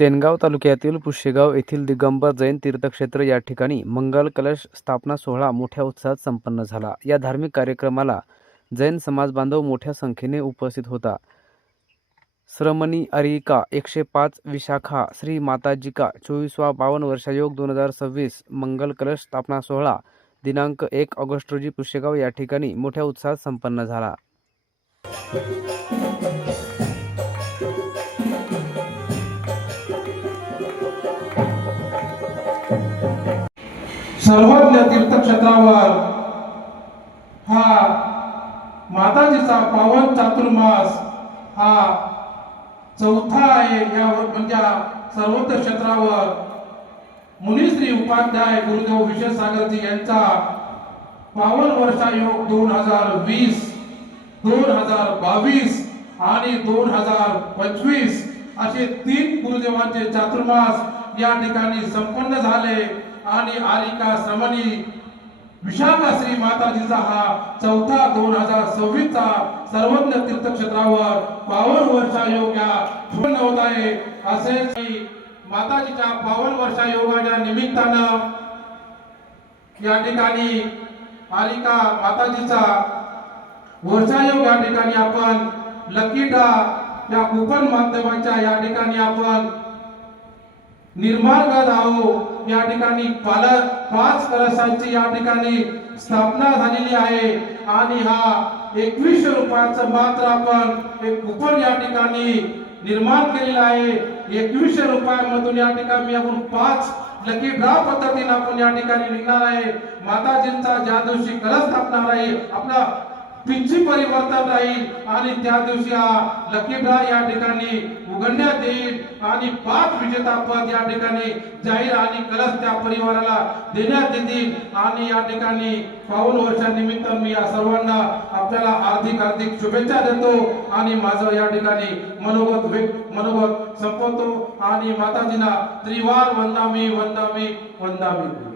सेनगाव तालुक्यातील पुशेगाव येथील दिगंबर जैन तीर्थक्षेत्र या ठिकाणी मंगल कलश स्थापना सोहळा मोठ्या उत्साहात संपन्न झाला। या धार्मिक कार्यक्रमाला जैन समाज बांधव मोठ्या संख्येने उपस्थित होता। श्रमणी अरिका 105 विशाखा श्री माताजी का 24वा 52 वर्षायोग 2026 मंगल कलश स्थापना सोहळा दिनांक 1 ऑगस्ट रोजी पुशेगाव या ठिकाणी मोठ्या उत्साहात संपन्न झाला। सर्वज्ञ तीर्थक्षेत्रावर हा माताजीचा पावन चातुर्मास हा चौथा आहे। या म्हणजे सर्वज्ञ क्षेत्रावर मुनिश्री उपाध्याय गुरुदेव विशेषसागरजी यांचा 52 वर्षायोग 2020, 2022 आणि 2025 असे 3 गुरुदेवांचे चातुर्मास या ठिकाणी संपन्न झाले आणि आरिका श्रमणी विशाखा श्री माताजीचा हा चौथा 2026 चा सर्वज्ञ तीर्थक्षेत्रावर 52 वर्षायोग पूर्ण होत आहे। असेच माताजीच्या 52 वर्षायोगाच्या निमित्तानं या ठिकाणी आरिका माताजीचा वर्षायोग या ठिकाणी आपण लकी ड्रॉ या कूपन माध्यमाच्या या ठिकाणी आपण निर्माण करत आहोत। या ठिकाणी 5 कलशांची या ठिकाणी स्थापना झालेली आहे आणि हा 2100 रुपयाचं मात्र आपण एक कूपन या ठिकाणी निर्माण केलेला आहे। 2100 रुपयामधून या ठिकाणी आपण 5 लकी ड्रॉ पद्धतीने आपण या ठिकाणी निघणार आहे। माताजींचा ज्या दिवशी कलश स्थापना राहील आपला पिंची परिवर्तन राहील आणि त्या दिवशी हा लकी ड्रॉ या ठिकाणी उघडण्यात येईल आणि 5 विजेता पद या ठिकाणी जाहीर आणि कलश त्या परिवाराला देण्यात येतील। आणि या ठिकाणी 52 वर्षानिमित्त मी या सर्वांना आपल्याला हार्दिक शुभेच्छा देतो आणि माझं या ठिकाणी मनोगत संपवतो आणि माताजींना त्रिवार वंदामी वंदामी वंदामी।